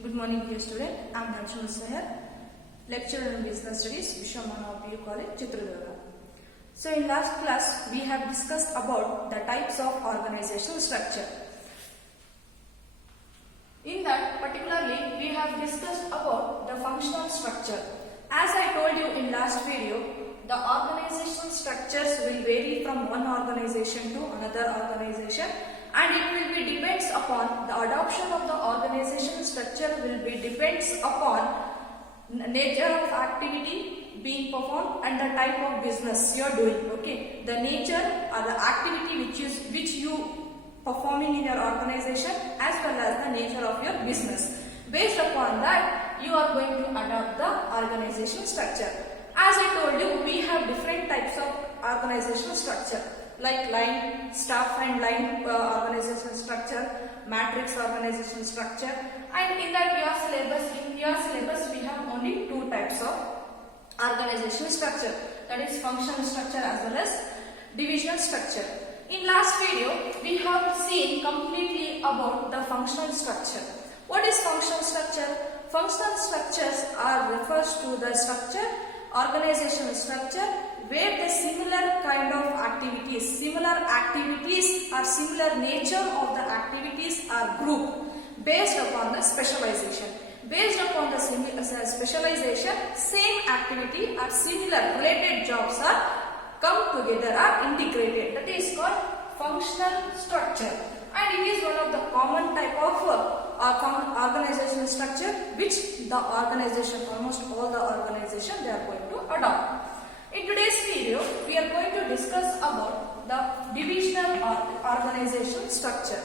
Good morning, dear student. I am Najmus here, lecturer in Business Studies, Divisional College, Chitradurga. So, in last class, we have discussed about the types of organizational structure. In that, particularly, we have discussed about the functional structure. As I told you in last video, the organizational structures will vary from one organization to another organization, and it will be depends upon the adoption of the organizational structure will be depends upon nature of activity being performed and the type of business you are doing. Okay, the nature or the activity which you performing in your organization as well as the nature of your business. Based upon that, you are going to adopt the organizational structure. As I told you, we have different types of organizational structure like line, staff and line organizational structure, matrix organizational structure, and in that in your syllabus we have only two types of organizational structure, that is functional structure as well as divisional structure. In last video, we have seen completely about the functional structure. What is functional structure? Functional structures refers to the structure, organizational structure, where the similar kind of activities or similar nature of the activities are grouped based upon the specialization. Based upon the specialization, same activity or similar related jobs are come together, are integrated. That is called functional structure, and it is one of the common type of organizational structure which the organization, almost all the organization, they are going to adopt. In today's video, we are going to discuss about the divisional organizational structure.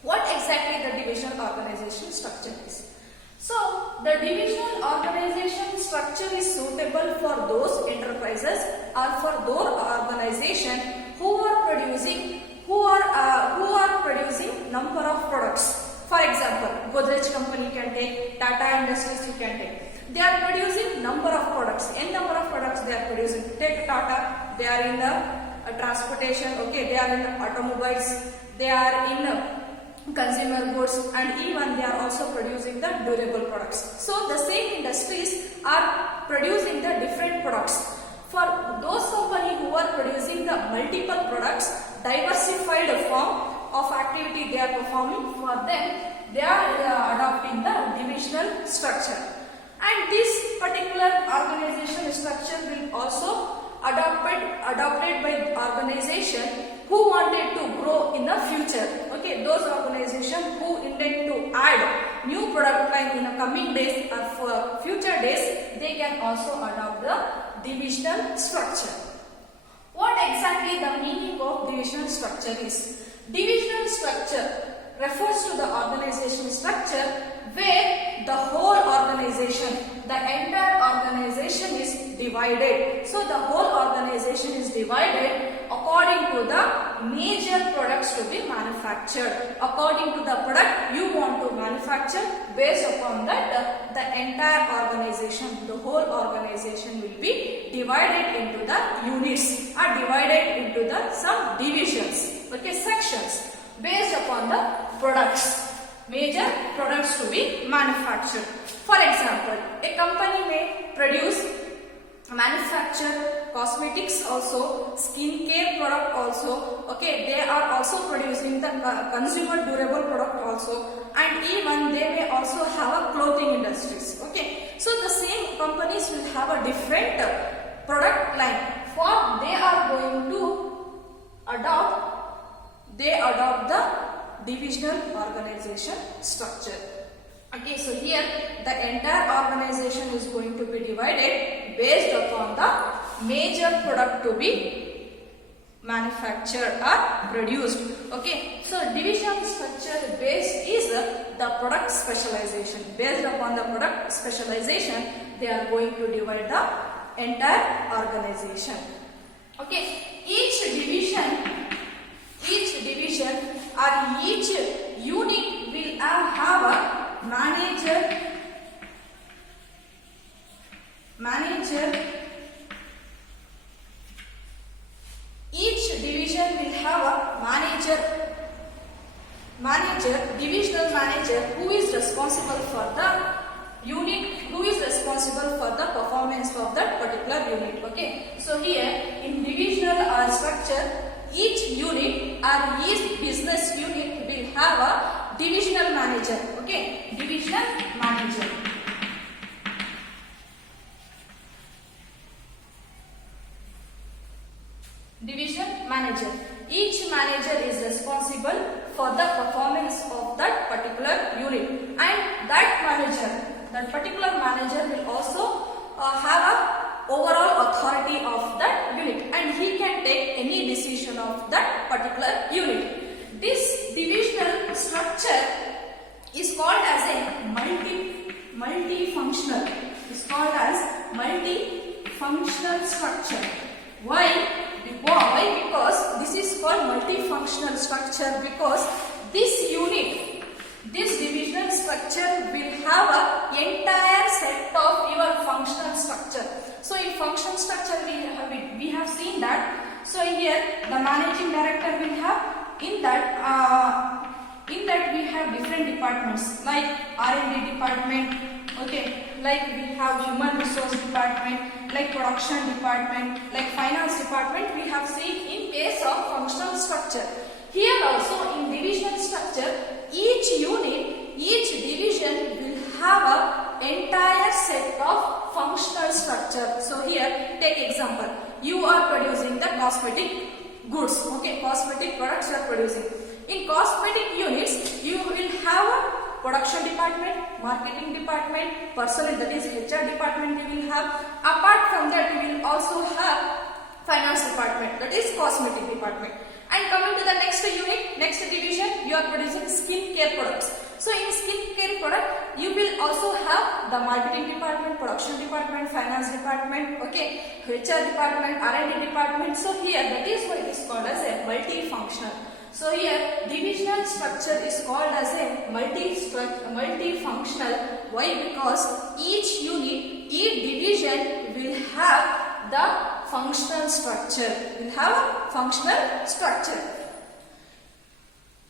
What exactly the divisional organizational structure is? So, the divisional organization structure is suitable for those enterprises or for those organization who are producing number of products. For example, Godrej company can take, Tata Industries you can take. They are producing number of products. N number of products they are producing. Take Tata, they are in the transportation, okay, they are in the automobiles, they are in consumer goods, and even they are also producing the durable products. So the same industries are producing the different products. For those companies who are producing the multiple products, diversified form of activity they are performing, for them they are adopting the divisional structure. And this particular organizational structure will also adopted by organization who wanted to grow in the future. Okay, those organizations who intend to add new product line in the coming days or for future days, they can also adopt the divisional structure. What exactly the meaning of divisional structure is? Divisional structure refers to the organizational structure where the whole organization, the entire organization is divided. So the whole organization is divided according to the major products to be manufactured. According to the product you want to manufacture, based upon that the entire organization, the whole organization will be divided into the units or divided into the some divisions, okay, sections based upon the products, major products to be manufactured. For example, a company may manufacture cosmetics also, skincare product also, okay, they are also producing the consumer durable product also, and even they may also have a clothing industries. Okay, so the same companies will have a different product line. For they are going to adopt the divisional organization structure. Okay, so here the entire organization is going to be divided based upon the major product to be manufactured or produced. Okay, so divisional structure base is the product specialization. Based upon the product specialization, they are going to divide the entire organization. Okay, each division or each unit will have a manager. Each division will have a divisional manager who is responsible for the unit, who is responsible for the performance of that particular unit. Okay, so here in divisional structure, each unit or each business unit will have a divisional manager. Okay, divisional manager. Division manager. Each manager is responsible for the performance of that particular unit, and that particular manager will also have a overall authority of that unit, and he can take any decision of that particular unit. This divisional structure is called as a multifunctional. Is called as multifunctional structure. Why? Because this is called multifunctional structure, because this unit, this divisional structure will have an entire set of your functional structure. So in functional structure we have seen that. So here the managing director will have, in that we have different departments like R&D department. Okay, like we have human resource department, like production department, like finance department. We have seen in case of functional structure. Here also in divisional structure, each unit, each division will have an entire set of functional structure. So here take example, you are producing the cosmetic goods. Okay, cosmetic products you are producing. In cosmetic units, you will have a production department, marketing department, personnel, that is HR department you will have. Apart from that, you will also have finance department, that is cosmetic department. And coming to the next unit, next division, you are producing skincare products. So in skincare product, you will also have the marketing department, production department, finance department, okay, HR department, R&D department. So here that is why it is called as a multifunctional. So here divisional structure is called as a multifunctional. Why? Because each unit, each division will have the functional structure. Will have a functional structure.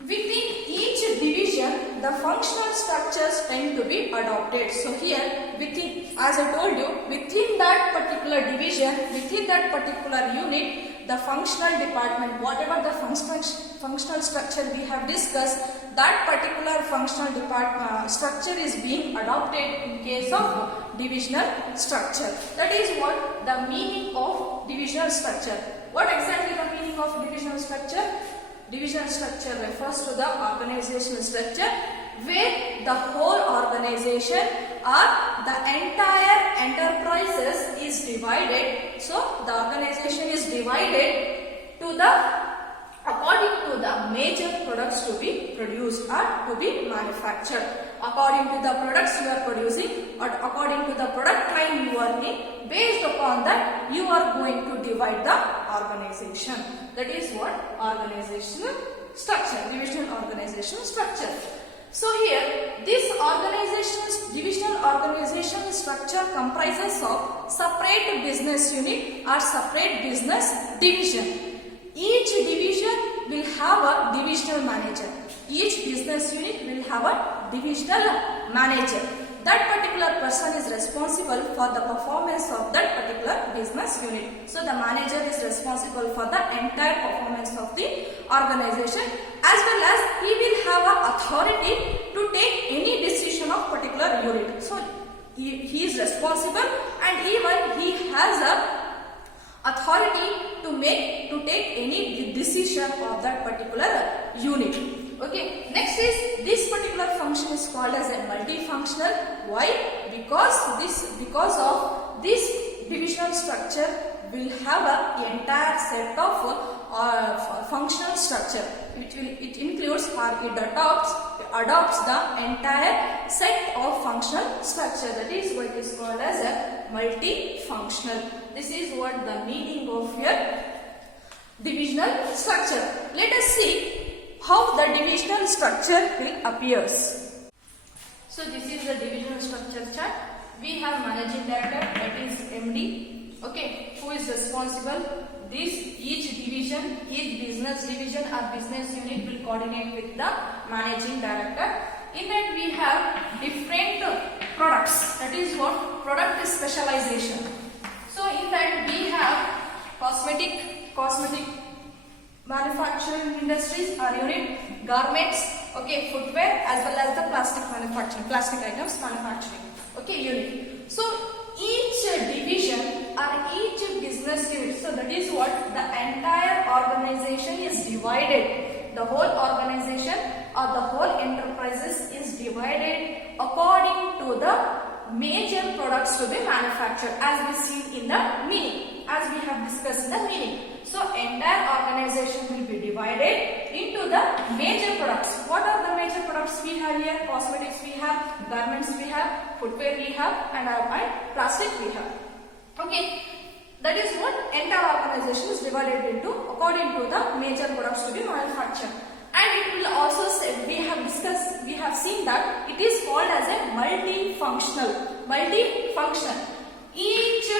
Within each division, the functional structures tend to be adopted. So here, within, as I told you, within that particular division, within that particular unit, the functional department, whatever the functional structure we have discussed, that particular functional department structure is being adopted in case of divisional structure. That is what the meaning of divisional structure. What exactly the meaning of divisional structure? Divisional structure refers to the organizational structure where the whole organization or the entire enterprises is divided. So the organization is divided to the according to the major products to be produced or to be manufactured. According to the products you are producing or according to the product line you are in, based upon that you are going to divide the organization. That is what organizational structure, divisional organizational structure. So here this divisional organizational structure comprises of separate business unit or separate business division. Each division will have a divisional manager. Each business unit will have a divisional manager. That particular person is responsible for the performance of that particular business unit. So the manager is responsible for the entire performance of the organization, as well as he will have a authority to take any decision of particular unit. So he is responsible, and even he has a authority to take any decision of that particular unit. Okay, next is this particular function is called as a multifunctional. Why? Because of this divisional structure will have an entire set of functional structure. It includes or it adopts the entire set of functional structure. That is what is called as a multifunctional. This is what the meaning of your divisional structure. Let us see how the divisional structure will appears. So this is the divisional structure chart. We have managing director, that is MD, okay, who is responsible. Each division, each business division or business unit will coordinate with the managing director. In that we have different products. That is what product specialization. So in that we have cosmetic manufacturing industries or unit, garments, okay, footwear, as well as the plastic items manufacturing, okay, unit. So each division or each business unit, so that is what the entire organization is divided. The whole organization or the whole enterprises is divided according to the major products to be manufactured, as we see in the meaning, as we have discussed in the meaning. So entire organization will be divided into the major products. What are the major products we have here? Cosmetics we have, garments we have, footwear we have, and plastic we have. Okay, that is what entire organization is divided into according to the major products to be manufactured. And it will also say, we have seen that it is called as a multifunctional. Each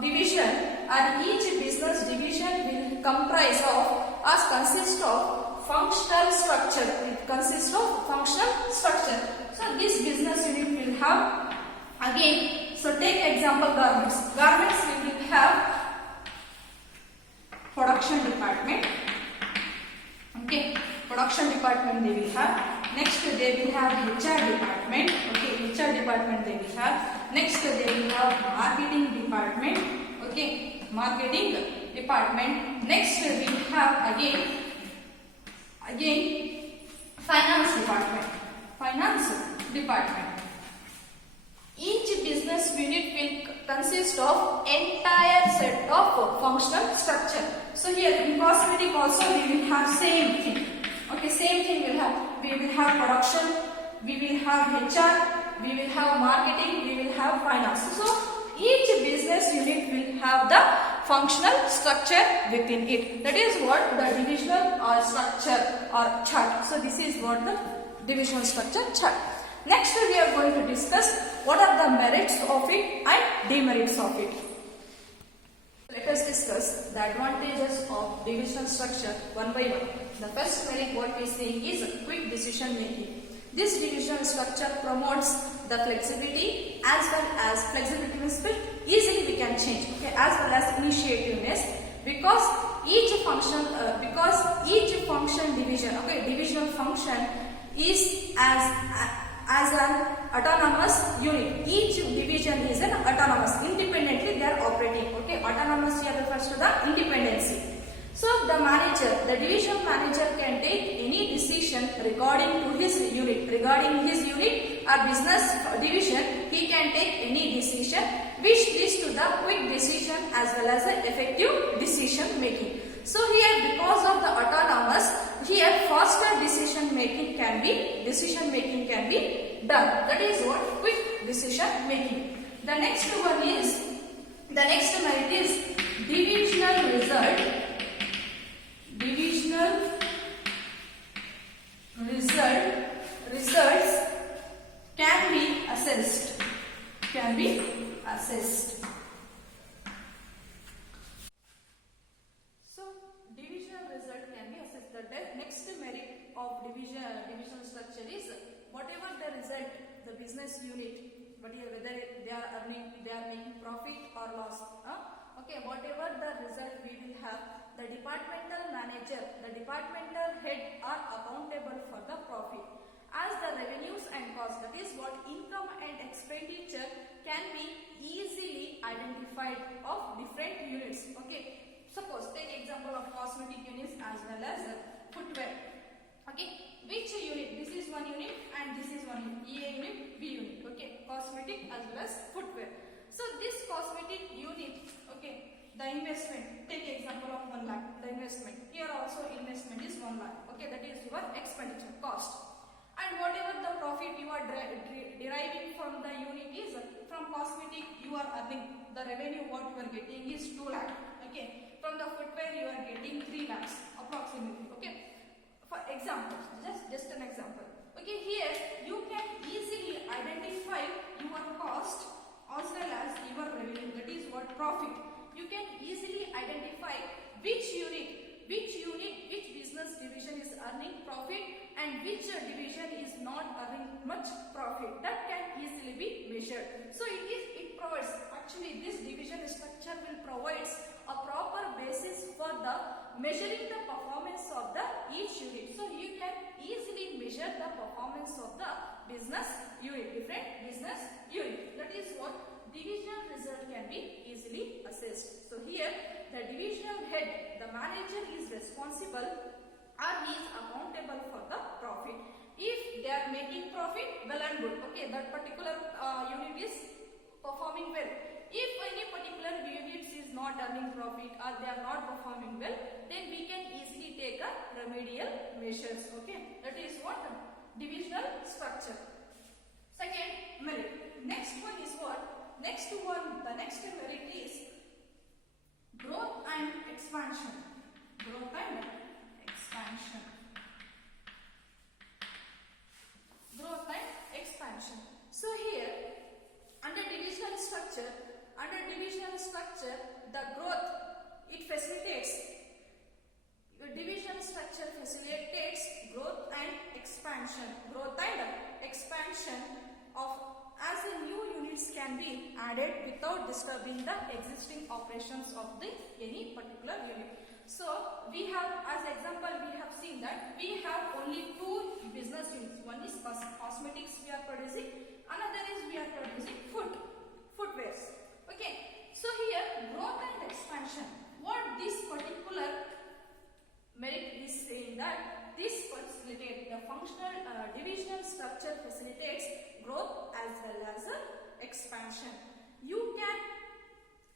division and each business division will comprise of consist of functional structure. It consists of functional structure. So this business unit will have, again, so take example garments. Garments we will have production department. Okay, production department they will have. Next they will have HR department. Okay, HR department they will have. Next they will have marketing department. Okay, marketing department. Next we will have again finance department. Each business unit will consist of entire set of functional structure. So here in cosmetic also we will have same thing. Okay, same thing we will have production, we will have HR, we will have marketing, we will have finance. So each business unit will have the functional structure within it. That is what the divisional structure or chart. So this is what the divisional structure chart. Next we are going to discuss what are the merits of it and demerits of it. Let us discuss the advantages of divisional structure one by one. The first merit what we see is quick decision making. This divisional structure promotes the flexibility, as well as flexibility means easily we can change, okay, as well as initiativeness, because each function division, okay, divisional function is as an autonomous unit. Each division is an autonomous, independently they are operating. Okay, autonomous here refers to the independency. So the division manager can take any decision regarding his unit or business division. He can take any decision which leads to the quick decision as well as the effective decision making. So here, because of the autonomous, here faster decision making can be done. That is what quick decision making. The next merit is divisional result. Divisional results can be assessed. So divisional result can be assessed. The next merit of divisional structure is whatever the result, the business unit, whether they are making profit or loss. Okay, whatever the result we will have, the departmental manager, the departmental head are accountable for the profit. As the revenues and costs, that is what income and expenditure can be easily identified of different units. Okay, suppose take example of cosmetic units as well as footwear. Okay, which unit? This is one unit and this is one unit. A unit, B unit. Okay, cosmetic as well as footwear. So this cosmetic unit, okay, the investment, take example of 1 lakh, the investment. Here also investment is 1 lakh. Okay, that is your expenditure, cost. And whatever the profit you are deriving from the unit is, from cosmetic you are earning, the revenue what you are getting is 2 lakh. Okay, from the footwear you are getting 3 lakhs approximately. Okay, for example, just an example. Okay, here you can easily identify your cost as well as your revenue, that is what profit. You can easily identify which business business division is earning profit and which division is not earning much profit. That can easily be measured. So it provides, actually this division structure will provide a proper basis for the measuring the performance of the each unit. So you can easily measure the performance of the business unit, different business unit. That is what divisional result can be easily assessed. So here the divisional head, the manager is responsible or he is accountable for the profit. If they are making profit, well and good. Okay, that particular unit is performing well. If any particular unit is not earning profit or they are not performing well, then we can easily take a remedial measures. Okay, that is what divisional structure. Second, merit. Next one is what? Next one, the next merit is growth and expansion. Growth and expansion. Growth and expansion. So here, under divisional structure, the growth, it facilitates, divisional structure facilitates growth and expansion. Growth and expansion of as the new units can be added without disturbing the existing operations of the any particular unit. So we have, as example, we have seen that we have only two business units. One is cosmetics we are producing, another is we are producing footwears. Okay, so here growth and expansion. What this particular merit is saying that this facilitates the functional divisional structure facilitates growth as well as expansion. You can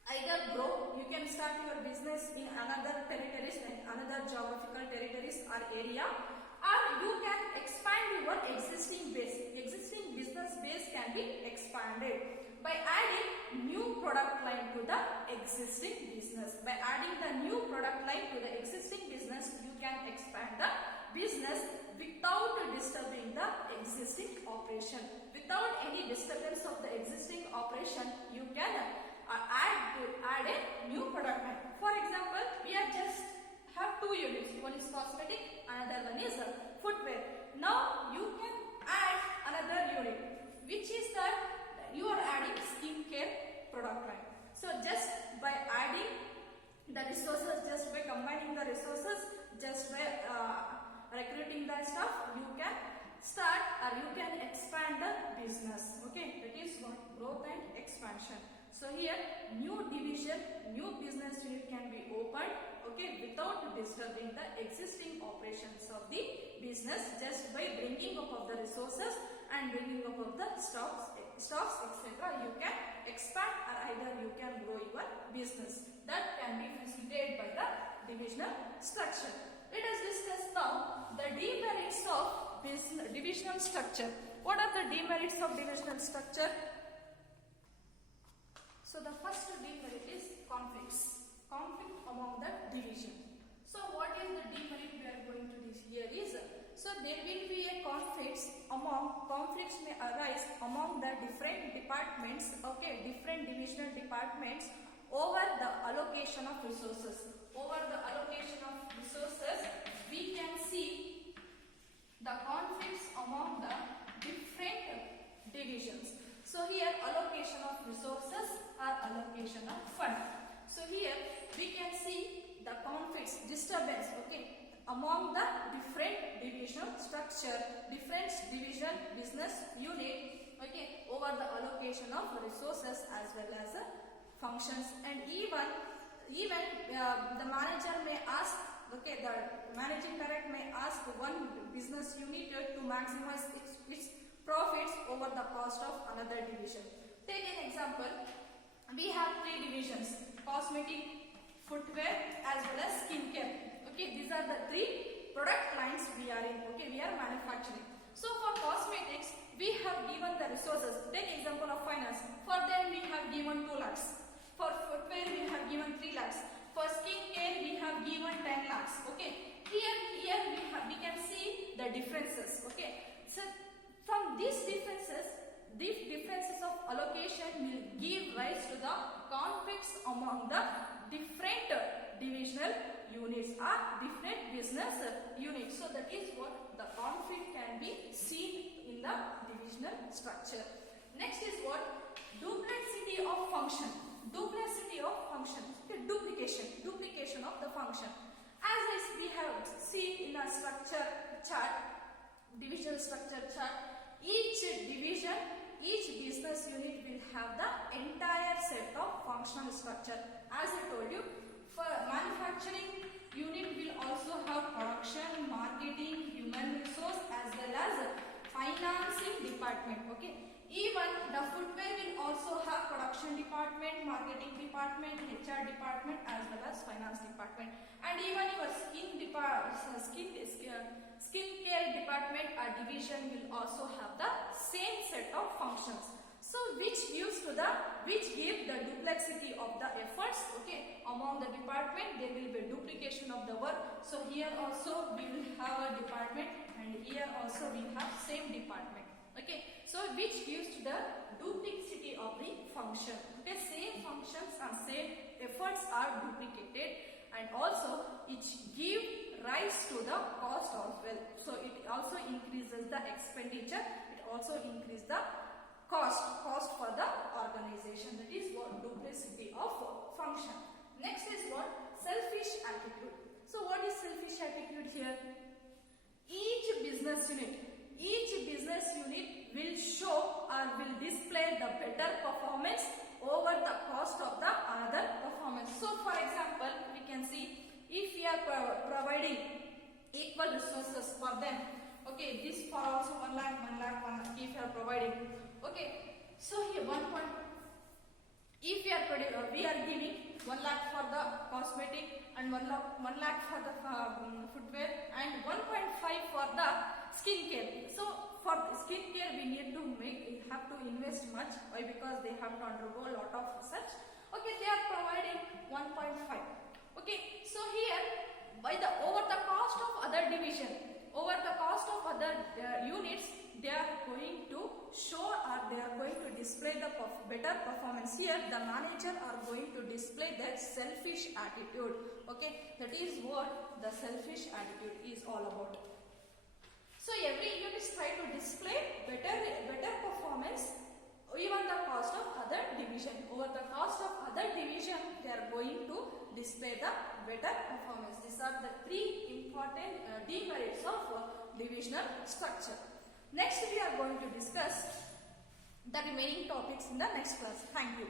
either grow, you can start your business in another territories, like another geographical territories or area, or you can expand your existing base. Existing business base can be expanded by adding new product line to the existing business. By adding the new product line to the existing business, you can expand the business without disturbing the existing operation. Without any disturbance of the existing operation, you can add a new product line. For example, we are just have two units. One is cosmetic, another one is footwear. Now you can add another unit, which is that you are adding skincare product line. So just by adding the resources, just by combining the resources, just by recruiting the staff, you can start or you can expand the business. Okay, that is what growth and expansion. So here new division, new business unit can be opened, okay, without disturbing the existing operations of the business, just by bringing up of the resources and bringing up of the stocks etc. You can expand or either you can grow your business. That can be facilitated by the divisional structure. Let us discuss now the demerits of divisional structure. What are the demerits of divisional structure? So the first demerit is conflicts. Conflict among the division. So what is the demerit we are going to this here is, so there will be a conflicts may arise among the different departments, okay, different divisional departments over the allocation of resources. Over the allocation of resources, we can see the conflicts among the different divisions. So here allocation of resources or allocation of fund. So here we can see the conflicts, disturbance, okay, among the different divisional structure, different division business unit, okay, over the allocation of resources as well as functions. And even the manager may ask, okay, the managing director may ask one business unit to maximize its profits over the cost of another division. Take an example. We have three divisions: cosmetic, footwear as well as skincare. Okay, these are the three product lines we are in. Okay, we are manufacturing. So for cosmetics, we have given the resources. Take example of finance. For them we have given 2 lakhs. For footwear we have given 3 lakhs. For skincare we have given 10 lakhs. Okay, here we can see the differences. Okay, so from these differences of allocation will give rise to the conflicts among the different divisional units are different business units. So that is what the conflict can be seen in the divisional structure. Next is what? Duplicity of function. Duplicity of function. Okay, duplication of the function. As we have seen in a structure chart, divisional structure chart, each division, each business unit will have the entire set of functional structure. As I told you, for manufacturing unit will also have production, marketing, human resource as well as financing department. Okay. Even the footwear will also have production department, marketing department, HR department as well as finance department. And even your skin care department or division will also have the same set of functions. So which give the duplicity of the efforts. Okay, among the department there will be duplication of the work. So here also we will have a department and here also we have same department. Okay, so which gives to the duplicity of the function. Okay, same functions and same efforts are duplicated, and also it give rise to the cost as well. So it also increases the expenditure. It also increases the cost for the organization. That is what duplicity of function. Next is what? Selfish attitude. So what is selfish attitude here? Each business unit will show or will display the better performance over the cost of the other performance. So for example, we can see if we are providing equal resources for them. Okay, this for also 1 lakh, if you are providing. Okay, so here if we are giving 1 lakh for the cosmetic and 1 lakh for the footwear and 1.5 for the skincare. So for skincare we have to invest much. Why? Because they have to undergo a lot of research. Okay, they are providing 1.5. Okay, so here over the cost of other division, over the cost of other units, they are going to show or they are going to display the better performance. Here the manager are going to display that selfish attitude. Okay, that is what the selfish attitude is all about. So every unit try to display better performance even the cost of other division. Over the cost of other division, they are going to display the better performance. These are the 3 important demerits of divisional structure. Next we are going to discuss the remaining topics in the next class. Thank you.